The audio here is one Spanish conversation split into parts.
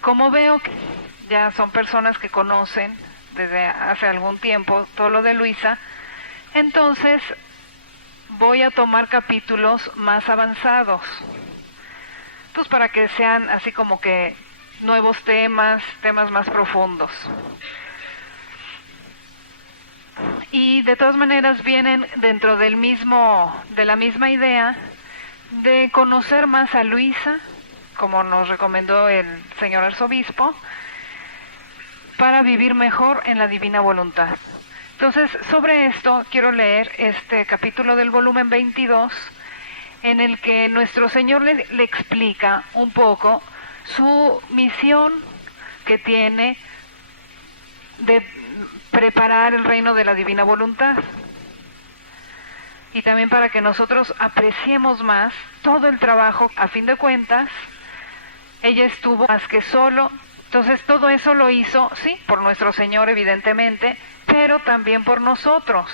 Como veo que ya son personas que conocen desde hace algún tiempo todo lo de Luisa, entonces voy a tomar capítulos más avanzados, pues para que sean así como que nuevos temas más profundos. Y de todas maneras vienen dentro de la misma idea de conocer más a Luisa, como nos recomendó el señor arzobispo, para vivir mejor en la divina voluntad. Entonces, sobre esto quiero leer este capítulo del volumen 22, en el que nuestro Señor le explica un poco su misión que tiene de preparar el reino de la divina voluntad. Y también para que nosotros apreciemos más todo el trabajo. A fin de cuentas, ella estuvo más que solo. Entonces todo eso lo hizo, sí, por nuestro Señor evidentemente, pero también por nosotros.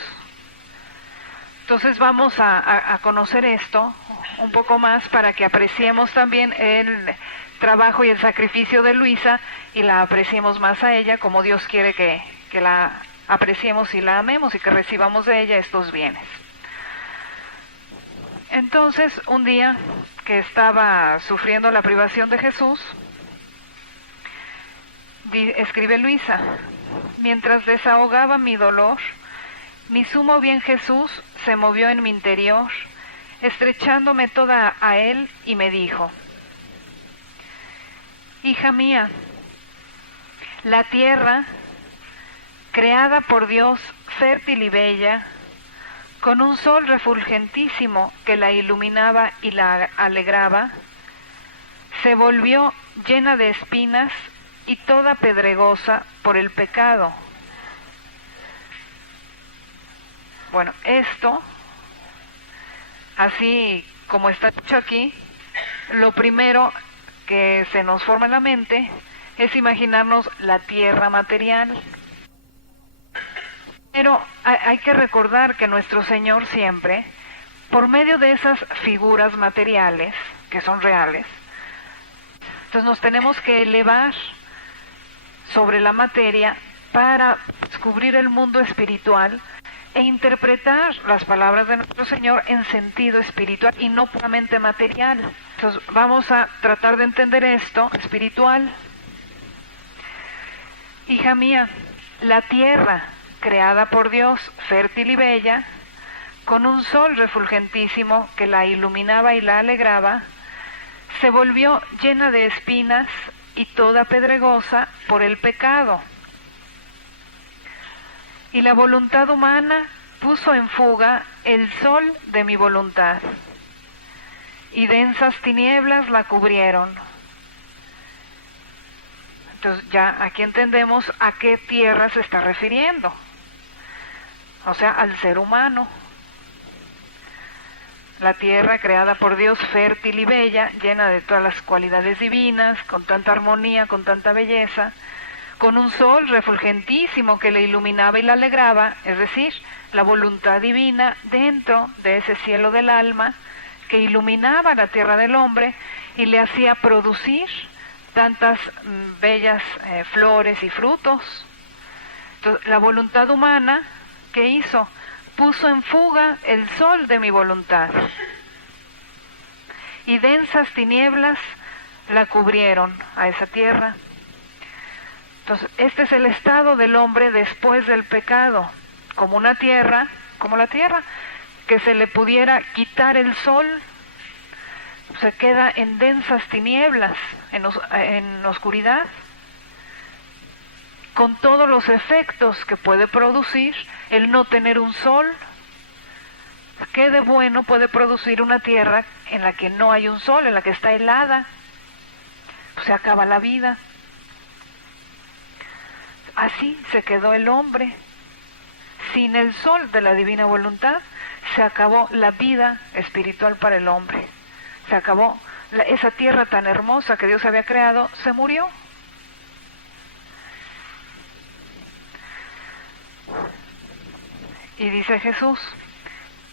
Entonces vamos a conocer esto un poco más para que apreciemos también el trabajo y el sacrificio de Luisa y la apreciemos más a ella como Dios quiere que la apreciemos y la amemos y que recibamos de ella estos bienes. Entonces, un día que estaba sufriendo la privación de Jesús, escribe Luisa: mientras desahogaba mi dolor, mi sumo bien Jesús se movió en mi interior, estrechándome toda a él y me dijo: hija mía, la tierra, creada por Dios, fértil y bella, con un sol refulgentísimo que la iluminaba y la alegraba, se volvió llena de espinas y toda pedregosa por el pecado. Bueno, esto, así como está dicho aquí, lo primero que se nos forma en la mente es imaginarnos la tierra material. Pero hay que recordar que nuestro Señor siempre, por medio de esas figuras materiales, que son reales, entonces nos tenemos que elevar sobre la materia para descubrir el mundo espiritual e interpretar las palabras de nuestro Señor en sentido espiritual y no puramente material. Entonces vamos a tratar de entender esto espiritual. Hija mía, la tierra, creada por Dios, fértil y bella, con un sol refulgentísimo que la iluminaba y la alegraba, se volvió llena de espinas y toda pedregosa por el pecado. Y la voluntad humana puso en fuga el sol de mi voluntad, y densas tinieblas la cubrieron. Entonces ya aquí entendemos a qué tierra se está refiriendo. O sea, al ser humano. La tierra creada por Dios, fértil y bella, llena de todas las cualidades divinas, con tanta armonía, con tanta belleza, con un sol refulgentísimo que le iluminaba y la alegraba, es decir, la voluntad divina dentro de ese cielo del alma que iluminaba la tierra del hombre y le hacía producir tantas bellas flores y frutos. Entonces, la voluntad humana, ¿qué hizo? Puso en fuga el sol de mi voluntad, y densas tinieblas la cubrieron a esa tierra. Entonces, este es el estado del hombre después del pecado, como una tierra, como la tierra, que se le pudiera quitar el sol, se queda en densas tinieblas, en oscuridad, con todos los efectos que puede producir el no tener un sol. ¿Qué de bueno puede producir una tierra en la que no hay un sol, en la que está helada? Pues se acaba la vida. Así se quedó el hombre. Sin el sol de la divina voluntad, se acabó la vida espiritual para el hombre. Se acabó esa tierra tan hermosa que Dios había creado, se murió. Y dice Jesús,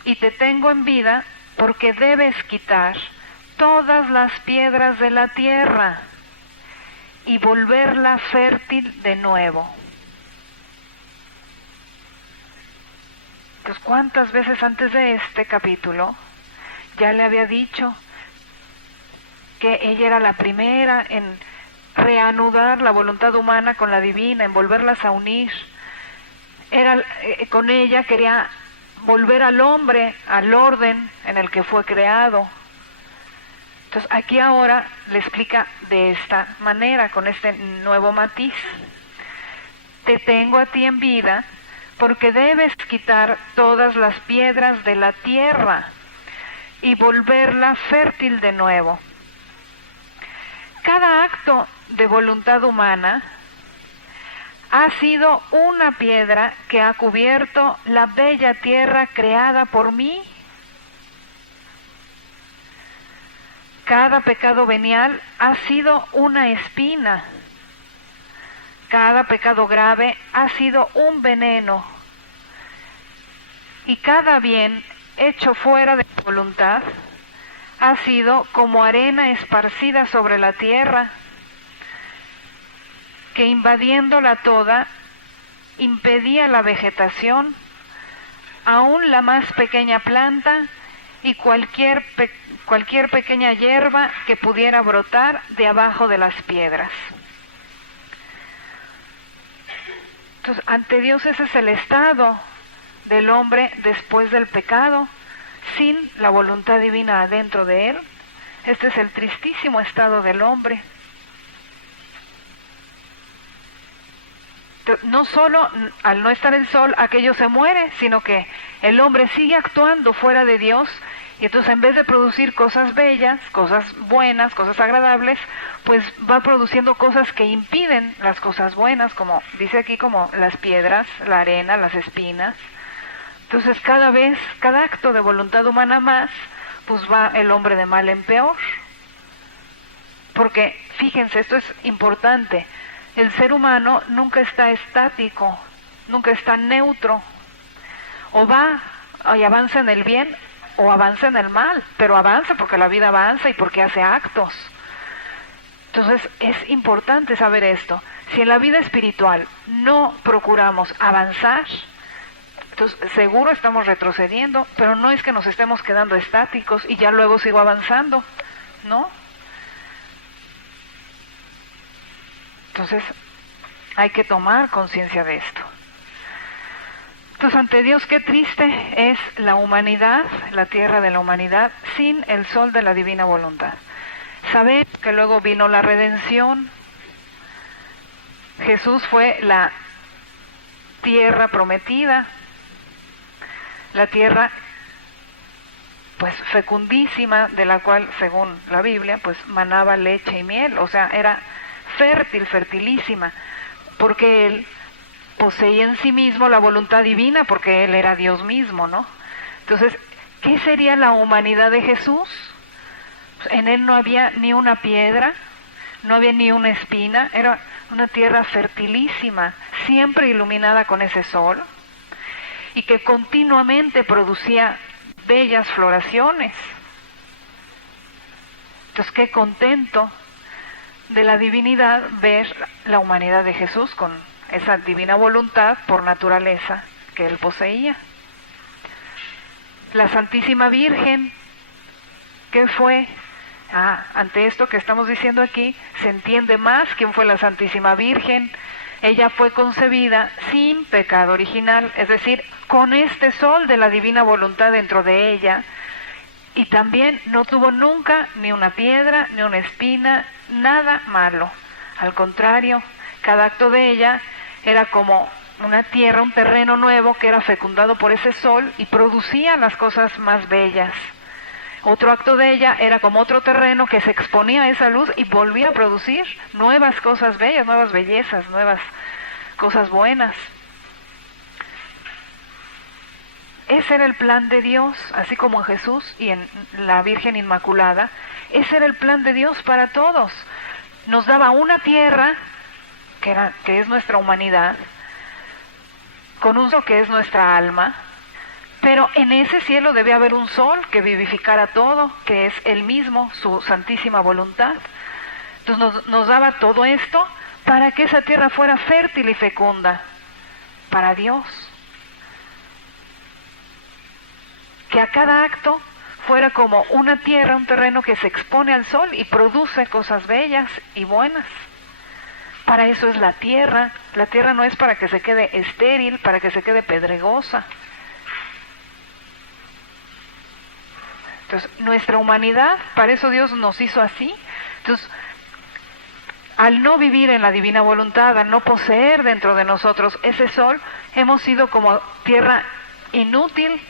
y te tengo en vida porque debes quitar todas las piedras de la tierra y volverla fértil de nuevo. Entonces, ¿cuántas veces antes de este capítulo ya le había dicho que ella era la primera en reanudar la voluntad humana con la divina, en volverlas a unir? Con ella quería volver al hombre, al orden en el que fue creado. Entonces aquí ahora le explica de esta manera, con este nuevo matiz. Te tengo a ti en vida porque debes quitar todas las piedras de la tierra y volverla fértil de nuevo. Cada acto de voluntad humana ha sido una piedra que ha cubierto la bella tierra creada por mí. Cada pecado venial ha sido una espina. Cada pecado grave ha sido un veneno. Y cada bien hecho fuera de la voluntad ha sido como arena esparcida sobre la tierra, que invadiéndola toda impedía la vegetación, aún la más pequeña planta y cualquier pequeña hierba que pudiera brotar de abajo de las piedras. Entonces, ante Dios ese es el estado del hombre después del pecado, sin la voluntad divina adentro de él. Este es el tristísimo estado del hombre. No solo al no estar el sol aquello se muere, sino que el hombre sigue actuando fuera de Dios, y entonces en vez de producir cosas bellas, cosas buenas, cosas agradables, pues va produciendo cosas que impiden las cosas buenas, como dice aquí, como las piedras, la arena, las espinas. Entonces cada acto de voluntad humana más, pues va el hombre de mal en peor. Porque fíjense, esto es importante. El ser humano nunca está estático, nunca está neutro. O va y avanza en el bien o avanza en el mal, pero avanza porque la vida avanza y porque hace actos. Entonces es importante saber esto. Si en la vida espiritual no procuramos avanzar, entonces seguro estamos retrocediendo, pero no es que nos estemos quedando estáticos y ya luego sigo avanzando, ¿no? Entonces hay que tomar conciencia de esto. Entonces ante Dios qué triste es la humanidad, la tierra de la humanidad, sin el sol de la divina voluntad. Sabemos que luego vino la redención. Jesús fue la tierra prometida, la tierra pues fecundísima, de la cual según la Biblia pues manaba leche y miel, o sea, era fértil, fertilísima, porque él poseía en sí mismo la voluntad divina, porque él era Dios mismo, ¿no? Entonces, ¿qué sería la humanidad de Jesús? Pues en él no había ni una piedra, no había ni una espina, era una tierra fertilísima, siempre iluminada con ese sol, y que continuamente producía bellas floraciones. Entonces, qué contento de la divinidad ver la humanidad de Jesús con esa divina voluntad por naturaleza que él poseía. La Santísima Virgen, ¿qué fue? Ante esto que estamos diciendo aquí, se entiende más quién fue la Santísima Virgen. Ella fue concebida sin pecado original, es decir, con este sol de la divina voluntad dentro de ella, y también no tuvo nunca ni una piedra, ni una espina, nada malo. Al contrario, cada acto de ella era como una tierra, un terreno nuevo que era fecundado por ese sol y producía las cosas más bellas. Otro acto de ella era como otro terreno que se exponía a esa luz y volvía a producir nuevas cosas bellas, nuevas bellezas, nuevas cosas buenas. Ese era el plan de Dios, así como en Jesús y en la Virgen Inmaculada. Ese era el plan de Dios para todos. Nos daba una tierra, que es nuestra humanidad, con uso que es nuestra alma, Pero en ese cielo debe haber un sol que vivificara todo, que es Él mismo, su santísima voluntad. Entonces nos daba todo esto para que esa tierra fuera fértil y fecunda para Dios. Que a cada acto fuera como una tierra, un terreno que se expone al sol y produce cosas bellas y buenas. Para eso es la tierra. La tierra no es para que se quede estéril, para que se quede pedregosa. Entonces, nuestra humanidad, para eso Dios nos hizo así. Entonces, al no vivir en la divina voluntad, al no poseer dentro de nosotros ese sol, hemos sido como tierra inútil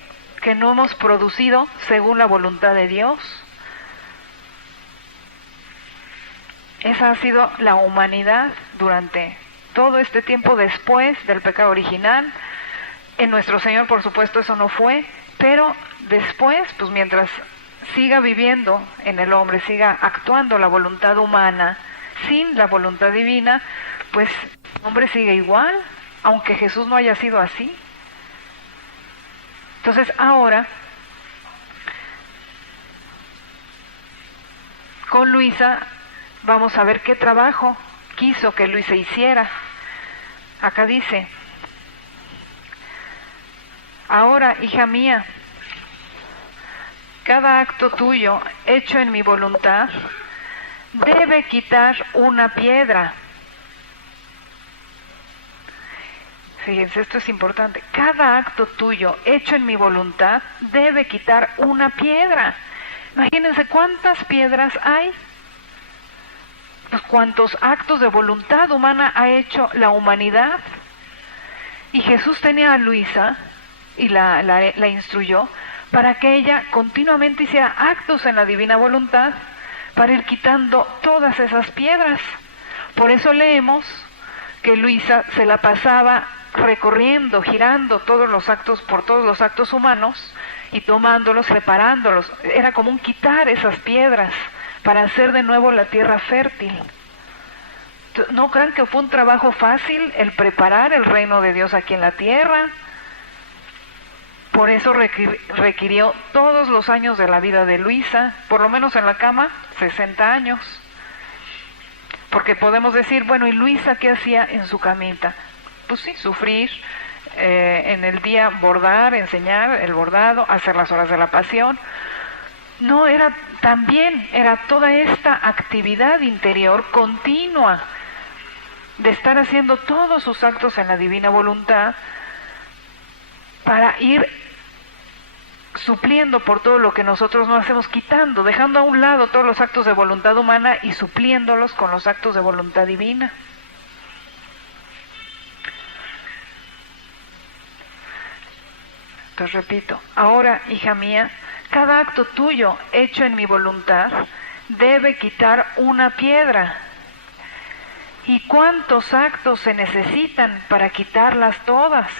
que no hemos producido según la voluntad de Dios. Esa ha sido la humanidad durante todo este tiempo después del pecado original. En nuestro Señor, por supuesto, eso no fue, pero después, pues mientras siga viviendo en el hombre, siga actuando la voluntad humana sin la voluntad divina, pues el hombre sigue igual, aunque Jesús no haya sido así. Entonces ahora, con Luisa, vamos a ver qué trabajo quiso que Luisa hiciera. Acá dice: ahora, hija mía, cada acto tuyo hecho en mi voluntad debe quitar una piedra. Fíjense, esto es importante. Cada acto tuyo hecho en mi voluntad debe quitar una piedra. Imagínense cuántas piedras hay. Pues cuántos actos de voluntad humana ha hecho la humanidad. Y Jesús tenía a Luisa y la instruyó para que ella continuamente hiciera actos en la divina voluntad para ir quitando todas esas piedras. Por eso leemos que Luisa se la pasaba recorriendo, girando todos los actos, por todos los actos humanos, y tomándolos, reparándolos. Era como un quitar esas piedras para hacer de nuevo la tierra fértil. No crean que fue un trabajo fácil el preparar el reino de Dios aquí en la tierra. Por eso requirió todos los años de la vida de Luisa, por lo menos en la cama, 60 años. Porque podemos decir, bueno, ¿y Luisa qué hacía en su camita? Pues sí, sufrir, en el día bordar, enseñar el bordado, hacer las horas de la pasión. No, era toda esta actividad interior continua de estar haciendo todos sus actos en la divina voluntad para ir supliendo por todo lo que nosotros no hacemos, quitando, dejando a un lado todos los actos de voluntad humana y supliéndolos con los actos de voluntad divina. Entonces repito, ahora, hija mía, cada acto tuyo hecho en mi voluntad debe quitar una piedra. ¿Y cuántos actos se necesitan para quitarlas todas?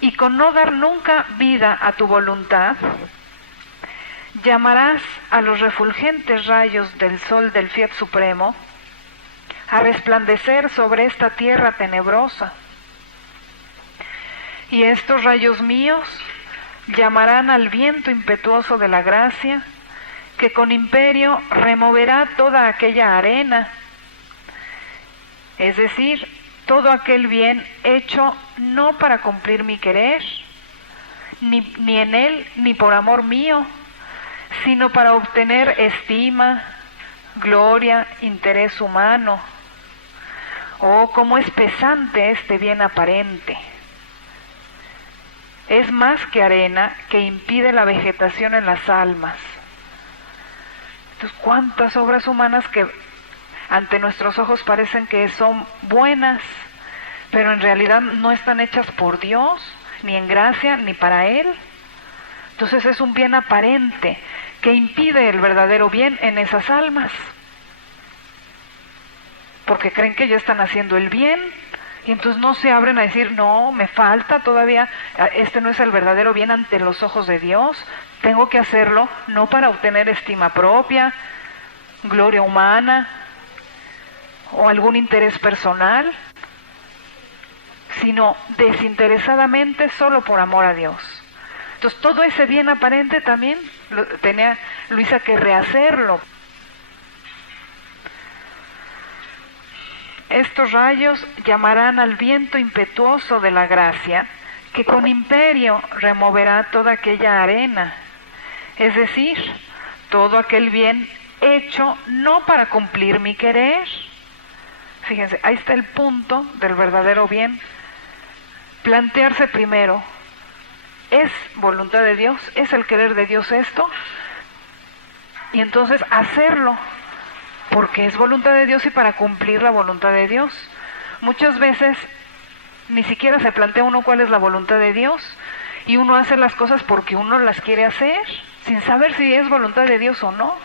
Y con no dar nunca vida a tu voluntad, llamarás a los refulgentes rayos del sol del Fiat Supremo a resplandecer sobre esta tierra tenebrosa. Y estos rayos míos llamarán al viento impetuoso de la gracia, que con imperio removerá toda aquella arena, es decir, todo aquel bien hecho no para cumplir mi querer, ni en él, ni por amor mío, sino para obtener estima, gloria, interés humano. Oh, cómo es pesante este bien aparente. Es más que arena que impide la vegetación en las almas. Entonces, ¿cuántas obras humanas que ante nuestros ojos parecen que son buenas, pero en realidad no están hechas por Dios, ni en gracia, ni para Él? Entonces es un bien aparente que impide el verdadero bien en esas almas, porque creen que ya están haciendo el bien, y entonces no se abren a decir, no, me falta todavía, este no es el verdadero bien ante los ojos de Dios, tengo que hacerlo no para obtener estima propia, gloria humana o algún interés personal, sino desinteresadamente solo por amor a Dios. Entonces todo ese bien aparente también tenía Luisa que rehacerlo. Estos rayos llamarán al viento impetuoso de la gracia, que con imperio removerá toda aquella arena, es decir, todo aquel bien hecho no para cumplir mi querer. Fíjense, ahí está el punto del verdadero bien. Plantearse primero, ¿es voluntad de Dios? ¿Es el querer de Dios esto? Y entonces hacerlo, porque es voluntad de Dios y para cumplir la voluntad de Dios. Muchas veces ni siquiera se plantea uno cuál es la voluntad de Dios, y uno hace las cosas porque uno las quiere hacer, sin saber si es voluntad de Dios o no.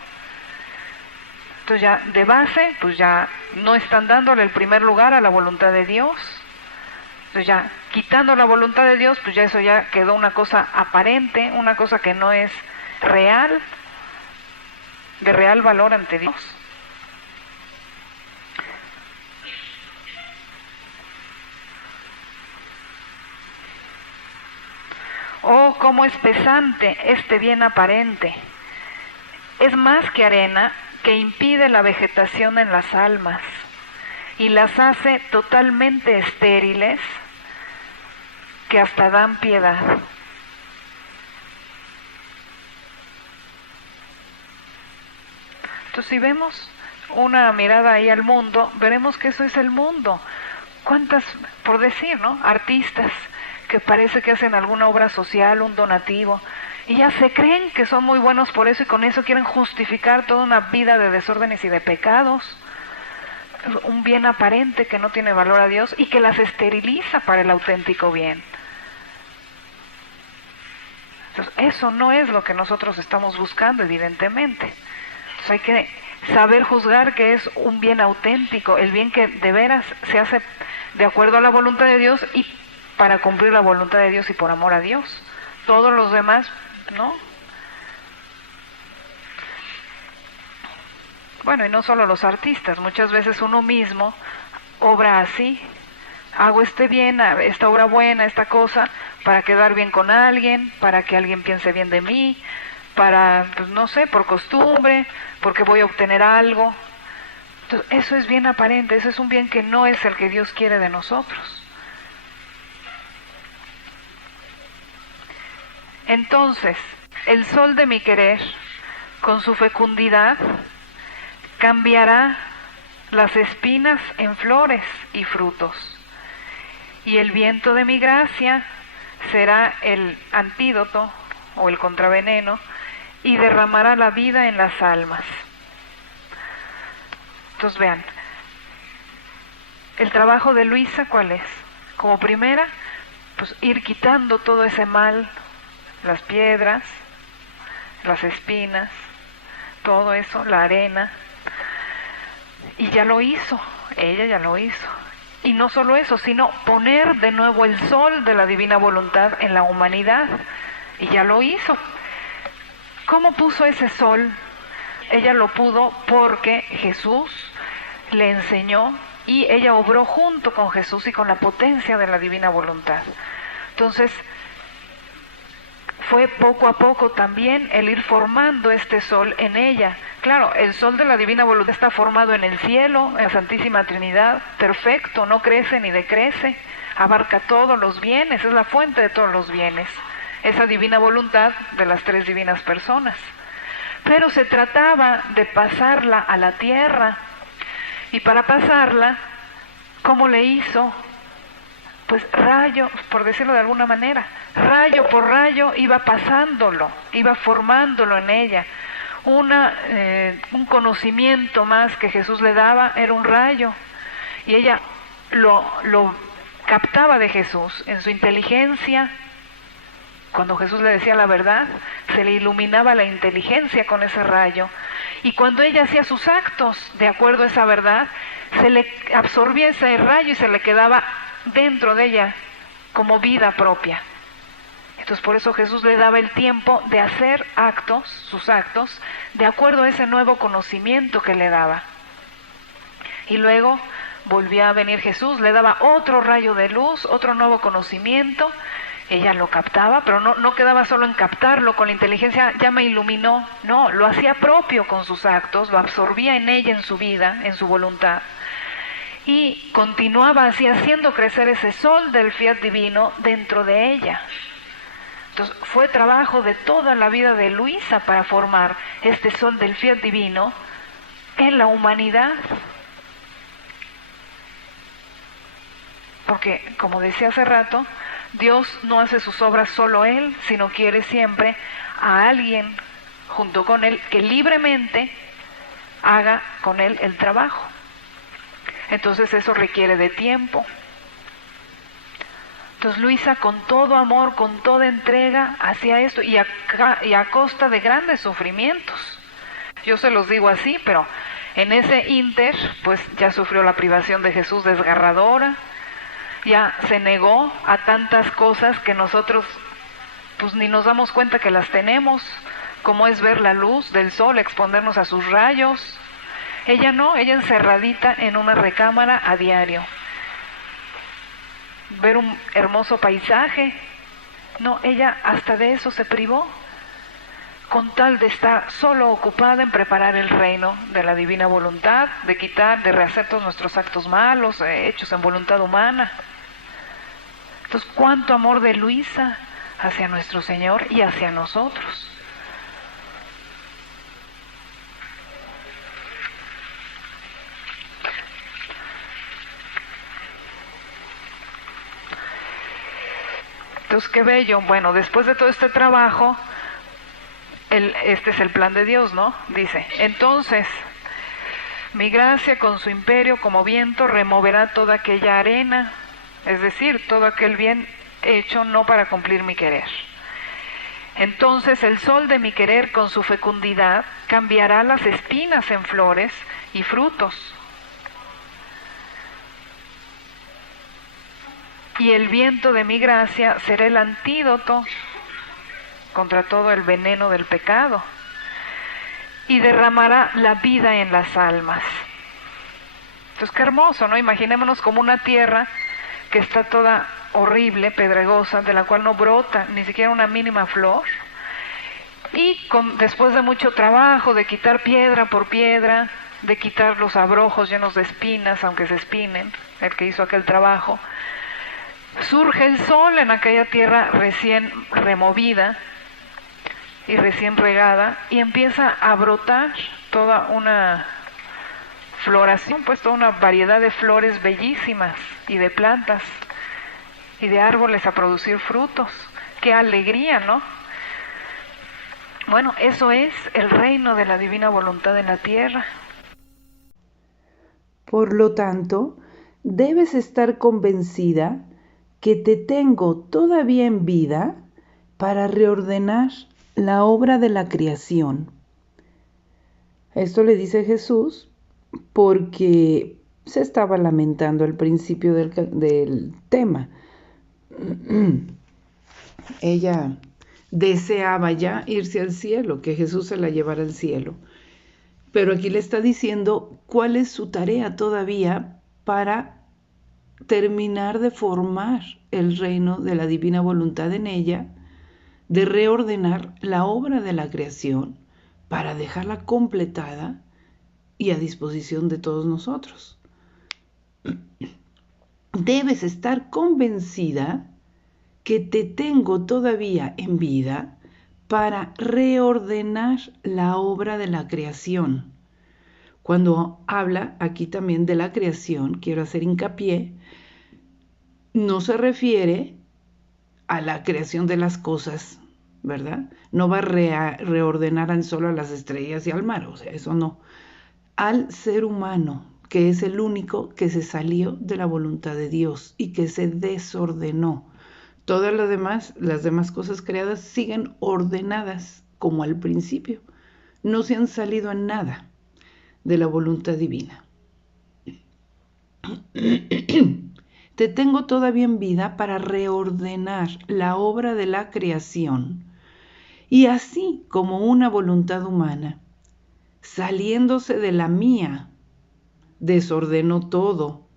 Entonces ya de base, pues ya no están dándole el primer lugar a la voluntad de Dios. Entonces ya quitando la voluntad de Dios, pues ya eso ya quedó una cosa aparente, una cosa que no es real, de real valor ante Dios. Oh, cómo es pesante este bien aparente. Es más que arena que impide la vegetación en las almas y las hace totalmente estériles, que hasta dan piedad. Entonces, si vemos una mirada ahí al mundo, veremos que eso es el mundo. ¿Cuántas, por decir, ¿no?, artistas que parece que hacen alguna obra social, un donativo, y ya se creen que son muy buenos por eso, y con eso quieren justificar toda una vida de desórdenes y de pecados, un bien aparente que no tiene valor a Dios y que las esteriliza para el auténtico bien. Entonces, eso no es lo que nosotros estamos buscando, evidentemente. Entonces hay que saber juzgar que es un bien auténtico, el bien que de veras se hace de acuerdo a la voluntad de Dios y para cumplir la voluntad de Dios y por amor a Dios. Todos los demás, ¿no? Bueno, y no solo los artistas, muchas veces uno mismo obra así. Hago este bien, esta obra buena, esta cosa, para quedar bien con alguien, para que alguien piense bien de mí, para, pues no sé, por costumbre, porque voy a obtener algo. Entonces, eso es bien aparente, eso es un bien que no es el que Dios quiere de nosotros. Entonces, el sol de mi querer, con su fecundidad, cambiará las espinas en flores y frutos, y el viento de mi gracia será el antídoto o el contraveneno, y derramará la vida en las almas. Entonces vean, el trabajo de Luisa, ¿cuál es? Como primera, pues ir quitando todo ese mal, las piedras, las espinas, todo eso, la arena, y ya lo hizo, ella ya lo hizo. Y no solo eso, sino poner de nuevo el sol de la divina voluntad en la humanidad, y ya lo hizo. ¿Cómo puso ese sol? Ella lo pudo porque Jesús le enseñó y ella obró junto con Jesús y con la potencia de la divina voluntad. Entonces, fue poco a poco también el ir formando este sol en ella. Claro, el sol de la divina voluntad está formado en el cielo, en la Santísima Trinidad, perfecto, no crece ni decrece, abarca todos los bienes, es la fuente de todos los bienes, esa divina voluntad de las tres divinas personas. Pero se trataba de pasarla a la tierra, y para pasarla, ¿cómo le hizo? Pues rayo, por decirlo de alguna manera, rayo por rayo iba pasándolo, iba formándolo en ella. Un conocimiento más que Jesús le daba era un rayo, y ella lo captaba de Jesús en su inteligencia. Cuando Jesús le decía la verdad, se le iluminaba la inteligencia con ese rayo, y cuando ella hacía sus actos de acuerdo a esa verdad, se le absorbía ese rayo y se le quedaba dentro de ella como vida propia. Entonces por eso Jesús le daba el tiempo de hacer actos, sus actos, de acuerdo a ese nuevo conocimiento que le daba. Y luego, volvía a venir Jesús, le daba otro rayo de luz, otro nuevo conocimiento. Ella lo captaba, pero no quedaba solo en captarlo con la inteligencia, ya me iluminó. No, lo hacía propio con sus actos, lo absorbía en ella, en su vida, en su voluntad. Y continuaba así haciendo crecer ese sol del fiat divino dentro de ella. Entonces fue trabajo de toda la vida de Luisa para formar este sol del fiat divino en la humanidad. Porque, como decía hace rato, Dios no hace sus obras solo Él, sino quiere siempre a alguien junto con Él que libremente haga con Él el trabajo. Entonces eso requiere de tiempo. Entonces Luisa, con todo amor, con toda entrega, hacía esto y a costa de grandes sufrimientos. Yo se los digo así, pero en ese ínter, pues ya sufrió la privación de Jesús desgarradora, ya se negó a tantas cosas que nosotros pues ni nos damos cuenta que las tenemos, como es ver la luz del sol, exponernos a sus rayos. Ella no, ella encerradita en una recámara a diario. Ver un hermoso paisaje, no, ella hasta de eso se privó, con tal de estar solo ocupada en preparar el reino de la divina voluntad, de quitar, de rehacer todos nuestros actos malos, hechos en voluntad humana. Entonces, cuánto amor de Luisa hacia nuestro Señor y hacia nosotros. Entonces, qué bello. Bueno, después de todo este trabajo, este es el plan de Dios, ¿no? Dice, entonces, mi gracia con su imperio como viento removerá toda aquella arena, es decir, todo aquel bien hecho no para cumplir mi querer. Entonces el sol de mi querer con su fecundidad cambiará las espinas en flores y frutos. Y el viento de mi gracia será el antídoto contra todo el veneno del pecado y derramará la vida en las almas. Entonces, qué hermoso, ¿no? Imaginémonos como una tierra que está toda horrible, pedregosa, de la cual no brota ni siquiera una mínima flor. Y después de mucho trabajo, de quitar piedra por piedra, de quitar los abrojos llenos de espinas, aunque se espinen, el que hizo aquel trabajo, surge el sol en aquella tierra recién removida y recién regada, y empieza a brotar toda una floración, pues toda una variedad de flores bellísimas y de plantas y de árboles a producir frutos. ¡Qué alegría!, ¿no? Bueno, eso es el reino de la divina voluntad en la tierra. Por lo tanto, debes estar convencida que te tengo todavía en vida para reordenar la obra de la creación. Esto le dice Jesús porque se estaba lamentando al principio del tema. Ella deseaba ya irse al cielo, que Jesús se la llevara al cielo. Pero aquí le está diciendo cuál es su tarea todavía para terminar de formar el reino de la divina voluntad en ella, de reordenar la obra de la creación para dejarla completada y a disposición de todos nosotros. Debes estar convencida que te tengo todavía en vida para reordenar la obra de la creación. Cuando habla aquí también de la creación, quiero hacer hincapié, no se refiere a la creación de las cosas, ¿verdad? No va a reordenar solo a las estrellas y al mar, o sea, eso no. Al ser humano, que es el único que se salió de la voluntad de Dios y que se desordenó. Todas las demás cosas creadas siguen ordenadas como al principio. No se han salido en nada de la voluntad divina. Te tengo todavía en vida para reordenar la obra de la creación. Y así como una voluntad humana, saliéndose de la mía, desordenó todo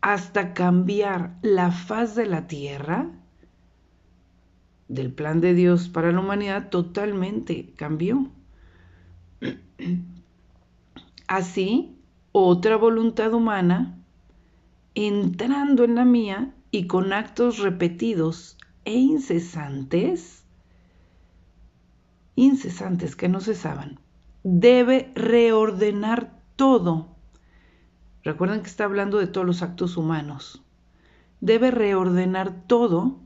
hasta cambiar la faz de la tierra, del plan de Dios para la humanidad, totalmente cambió. Así, otra voluntad humana, entrando en la mía y con actos repetidos e incesantes que no cesaban, debe reordenar todo. Recuerden que está hablando de todos los actos humanos. Debe reordenar todo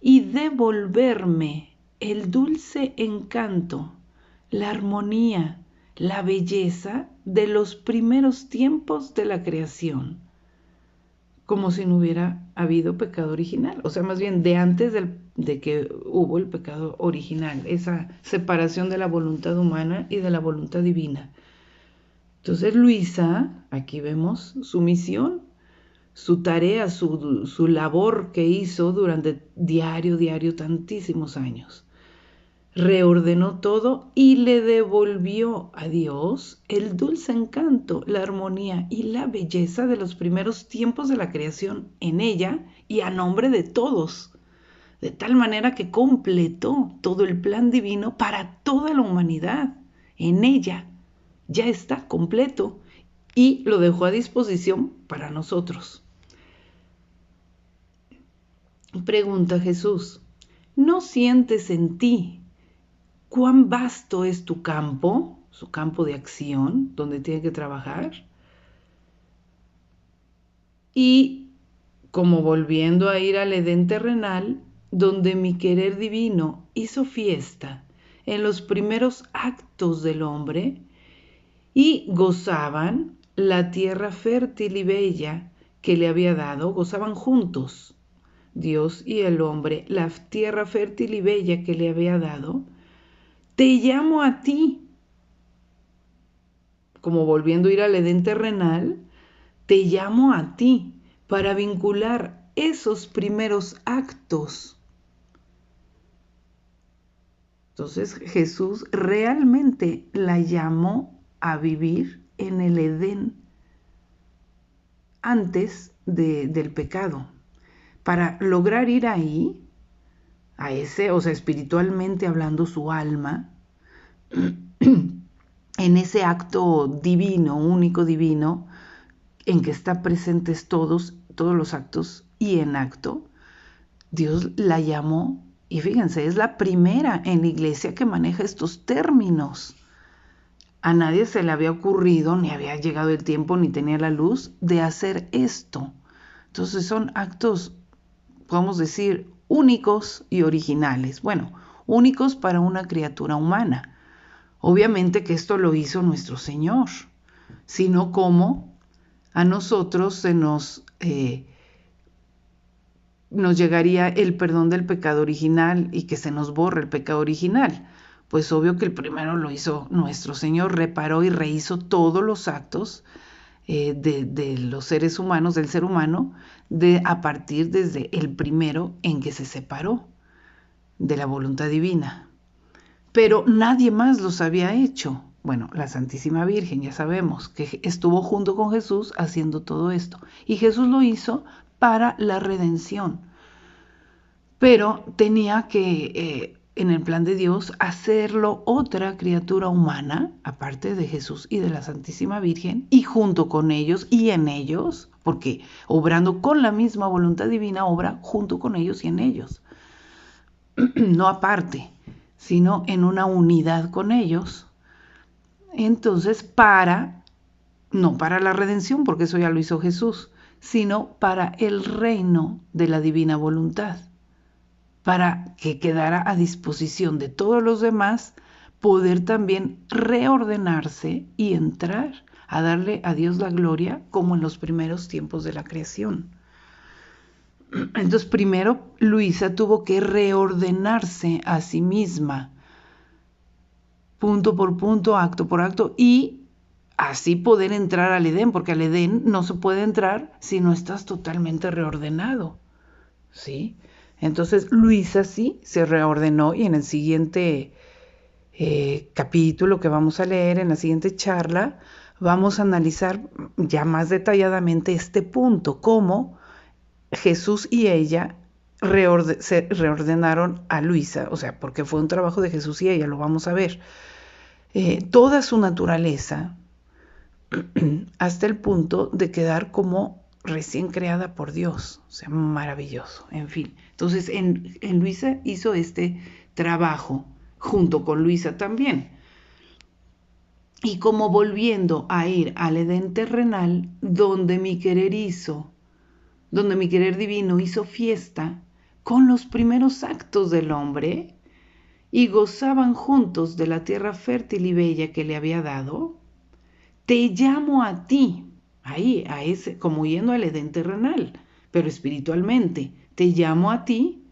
y devolverme el dulce encanto, la armonía, la belleza de los primeros tiempos de la creación, como si no hubiera habido pecado original, o sea, más bien de antes de que hubo el pecado original, esa separación de la voluntad humana y de la voluntad divina. Entonces Luisa, aquí vemos su misión, su tarea, su labor que hizo durante diario, tantísimos años. Reordenó todo y le devolvió a Dios el dulce encanto, la armonía y la belleza de los primeros tiempos de la creación en ella y a nombre de todos, de tal manera que completó todo el plan divino para toda la humanidad. En ella ya está completo y lo dejó a disposición para nosotros. Pregunta Jesús: ¿no sientes en ti cuán vasto es tu campo, su campo de acción, donde tiene que trabajar? Y como volviendo a ir al Edén terrenal, donde mi querer divino hizo fiesta en los primeros actos del hombre, y gozaban la tierra fértil y bella que le había dado, gozaban juntos, Dios y el hombre, la tierra fértil y bella que le había dado. Te llamo a ti, como volviendo a ir al Edén terrenal, te llamo a ti para vincular esos primeros actos. Entonces Jesús realmente la llamó a vivir en el Edén antes del pecado. Para lograr ir ahí, a ese, o sea, espiritualmente hablando, su alma, en ese acto divino, único divino, en que están presentes todos los actos y en acto, Dios la llamó, y fíjense, es la primera en la iglesia que maneja estos términos. A nadie se le había ocurrido, ni había llegado el tiempo, ni tenía la luz de hacer esto. Entonces son actos, podemos decir, únicos y originales. Bueno, únicos para una criatura humana. Obviamente que esto lo hizo nuestro Señor, sino como a nosotros nos llegaría el perdón del pecado original y que se nos borre el pecado original. Pues obvio que el primero lo hizo nuestro Señor, reparó y rehizo todos los actos de los seres humanos, del ser humano, a partir desde el primero en que se separó de la voluntad divina. Pero nadie más los había hecho. Bueno, la Santísima Virgen, ya sabemos, que estuvo junto con Jesús haciendo todo esto. Y Jesús lo hizo para la redención. Pero tenía que, en el plan de Dios, hacerlo otra criatura humana, aparte de Jesús y de la Santísima Virgen, y junto con ellos y en ellos, porque obrando con la misma voluntad divina, obra junto con ellos y en ellos. No aparte, sino en una unidad con ellos. Entonces, no para la redención, porque eso ya lo hizo Jesús, sino para el reino de la divina voluntad, para que quedara a disposición de todos los demás poder también reordenarse y entrar a darle a Dios la gloria como en los primeros tiempos de la creación. Entonces, primero Luisa tuvo que reordenarse a sí misma, punto por punto, acto por acto, y así poder entrar al Edén, porque al Edén no se puede entrar si no estás totalmente reordenado, ¿sí? Entonces Luisa sí se reordenó, y en el siguiente capítulo que vamos a leer, en la siguiente charla, vamos a analizar ya más detalladamente este punto, cómo Jesús y ella se reordenaron a Luisa, o sea, porque fue un trabajo de Jesús y ella, lo vamos a ver. Toda su naturaleza hasta el punto de quedar como recién creada por Dios, o sea, maravilloso, en fin. Entonces, en Luisa hizo este trabajo, junto con Luisa también. Y como volviendo a ir al Edén terrenal, donde mi querer divino hizo fiesta con los primeros actos del hombre, y gozaban juntos de la tierra fértil y bella que le había dado, te llamo a ti, ahí, a ese, como yendo al Edén terrenal, pero espiritualmente, te llamo a ti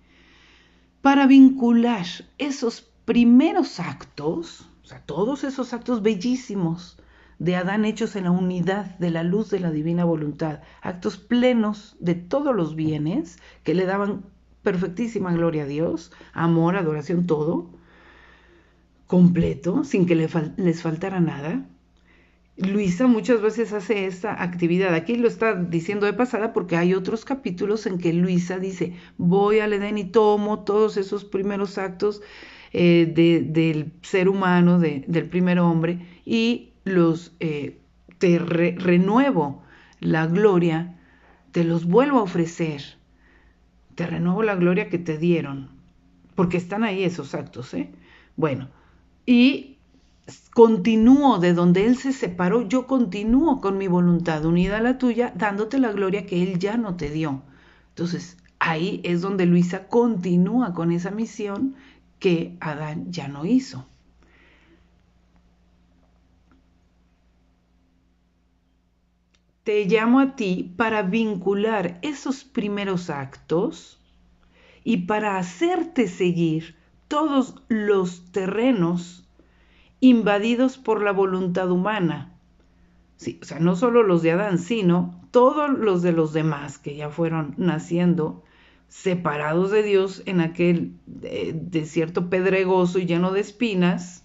para vincular esos primeros actos, o sea, todos esos actos bellísimos de Adán hechos en la unidad de la luz de la divina voluntad, actos plenos de todos los bienes que le daban perfectísima gloria a Dios, amor, adoración, todo, completo, sin que les faltara nada. Luisa muchas veces hace esta actividad. Aquí lo está diciendo de pasada porque hay otros capítulos en que Luisa dice, voy al Edén y tomo todos esos primeros actos del ser humano, del primer hombre, y te renuevo la gloria, te los vuelvo a ofrecer, te renuevo la gloria que te dieron, porque están ahí esos actos, ¿eh? Bueno, y continúo de donde Él se separó, yo continúo con mi voluntad unida a la tuya, dándote la gloria que Él ya no te dio. Entonces, ahí es donde Luisa continúa con esa misión que Adán ya no hizo. Te llamo a ti para vincular esos primeros actos y para hacerte seguir todos los terrenos invadidos por la voluntad humana. Sí, o sea, no solo los de Adán, sino todos los de los demás que ya fueron naciendo separados de Dios en aquel desierto pedregoso y lleno de espinas,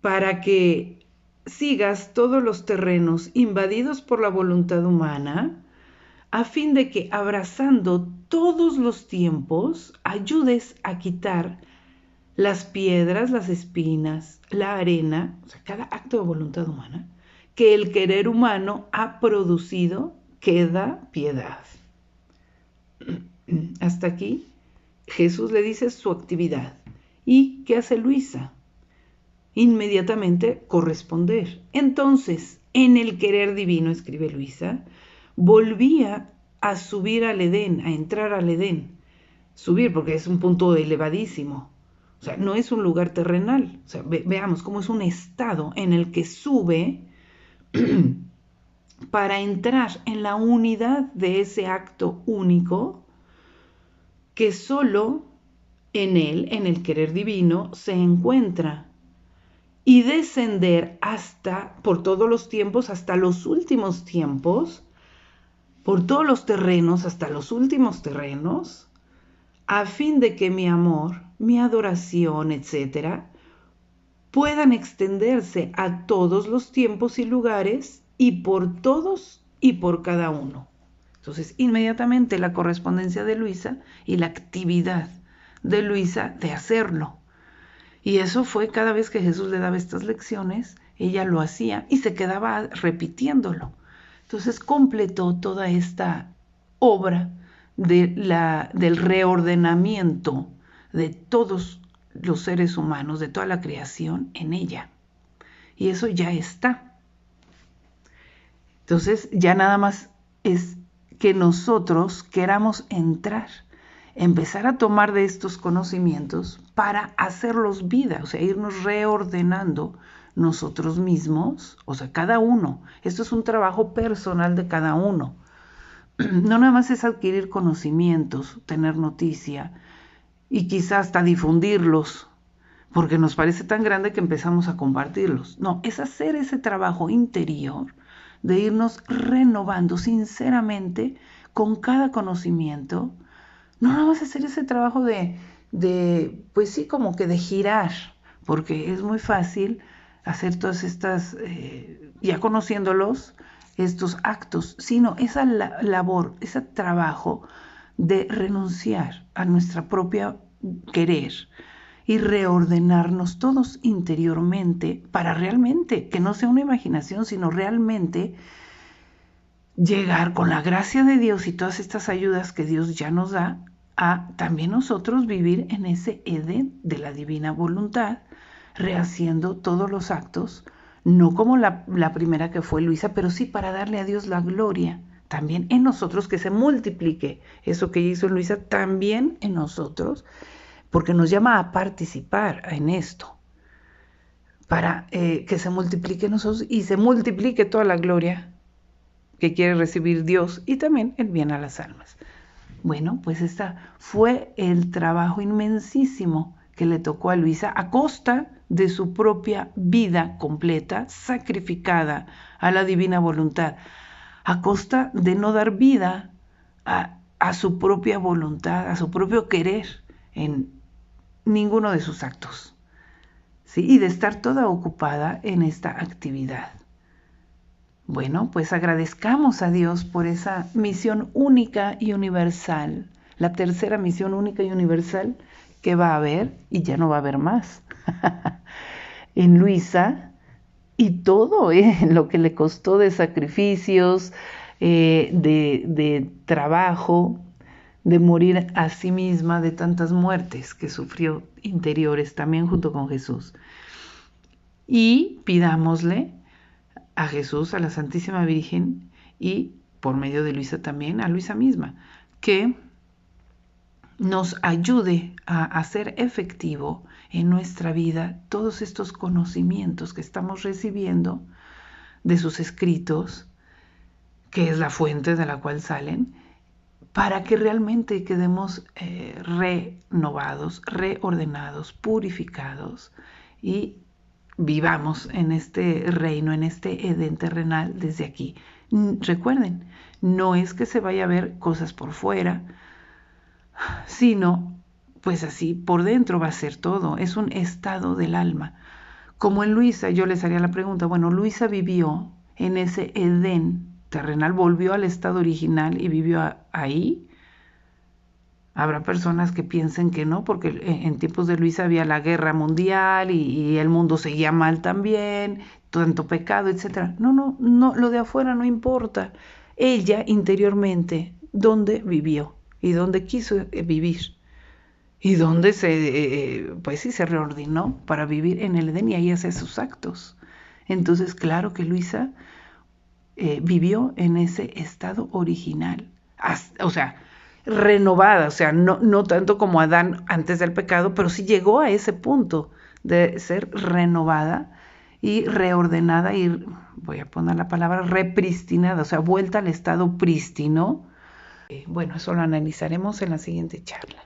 para que sigas todos los terrenos invadidos por la voluntad humana, a fin de que abrazando todos los tiempos ayudes a quitar las piedras, las espinas, la arena, o sea, cada acto de voluntad humana, que el querer humano ha producido, que da piedad. Hasta aquí, Jesús le dice su actividad. ¿Y qué hace Luisa? Inmediatamente corresponder. Entonces, en el querer divino, escribe Luisa, volvía a subir al Edén, a entrar al Edén. Subir porque es un punto elevadísimo. O sea, no es un lugar terrenal. O sea, veamos cómo es un estado en el que sube para entrar en la unidad de ese acto único que solo en él, en el querer divino, se encuentra. Y descender hasta, por todos los tiempos, hasta los últimos tiempos, por todos los terrenos, hasta los últimos terrenos, a fin de que mi amor, mi adoración, etcétera, puedan extenderse a todos los tiempos y lugares y por todos y por cada uno. Entonces, inmediatamente la correspondencia de Luisa y la actividad de Luisa de hacerlo. Y eso fue cada vez que Jesús le daba estas lecciones, ella lo hacía y se quedaba repitiéndolo. Entonces completó toda esta obra del reordenamiento de todos los seres humanos, de toda la creación en ella. Y eso ya está. Entonces ya nada más es que nosotros queramos empezar a tomar de estos conocimientos para hacerlos vida, o sea, irnos reordenando nosotros mismos, o sea, cada uno. Esto es un trabajo personal de cada uno. No nada más es adquirir conocimientos, tener noticia y quizás hasta difundirlos, porque nos parece tan grande que empezamos a compartirlos. No, es hacer ese trabajo interior de irnos renovando sinceramente con cada conocimiento. No nada más hacer ese trabajo pues sí, como que de girar, porque es muy fácil hacer todas estas, ya conociéndolos, estos actos, sino esa labor, ese trabajo de renunciar a nuestra propia querer y reordenarnos todos interiormente para realmente, que no sea una imaginación, sino realmente llegar con la gracia de Dios y todas estas ayudas que Dios ya nos da a también nosotros vivir en ese Edén de la divina voluntad, rehaciendo todos los actos, no como la primera que fue Luisa, pero sí para darle a Dios la gloria, también en nosotros, que se multiplique eso que hizo Luisa, también en nosotros, porque nos llama a participar en esto, para que se multiplique en nosotros y se multiplique toda la gloria que quiere recibir Dios y también el bien a las almas. Bueno, pues este fue el trabajo inmensísimo que le tocó a Luisa a costa de su propia vida completa, sacrificada a la divina voluntad, a costa de no dar vida a su propia voluntad, a su propio querer en ninguno de sus actos, ¿sí? Y de estar toda ocupada en esta actividad. Bueno, pues agradezcamos a Dios por esa misión única y universal, la tercera misión única y universal que va a haber, y ya no va a haber más, en Luisa, y todo lo que le costó de sacrificios, de trabajo, de morir a sí misma, de tantas muertes que sufrió interiores también junto con Jesús. Y pidámosle a Jesús, a la Santísima Virgen y por medio de Luisa también, a Luisa misma, que nos ayude a hacer efectivo en nuestra vida todos estos conocimientos que estamos recibiendo de sus escritos, que es la fuente de la cual salen, para que realmente quedemos renovados, reordenados, purificados y vivamos en este reino, en este Edén terrenal desde aquí. Recuerden, no es que se vaya a ver cosas por fuera, sino pues así por dentro va a ser todo, es un estado del alma. Como en Luisa, yo les haría la pregunta, bueno, Luisa vivió en ese Edén terrenal, volvió al estado original y vivió ahí. Habrá personas que piensen que no, porque en tiempos de Luisa había la guerra mundial y el mundo seguía mal también, tanto pecado, etc. No, lo de afuera no importa. Ella interiormente, ¿dónde vivió? Y dónde quiso vivir. Y dónde pues sí, se reordenó para vivir en el Edén y ahí hace sus actos. Entonces, claro que Luisa vivió en ese estado original. O sea, renovada, o sea, no tanto como Adán antes del pecado, pero sí llegó a ese punto de ser renovada y reordenada y, voy a poner la palabra, repristinada, o sea, vuelta al estado prístino. Bueno, eso lo analizaremos en la siguiente charla.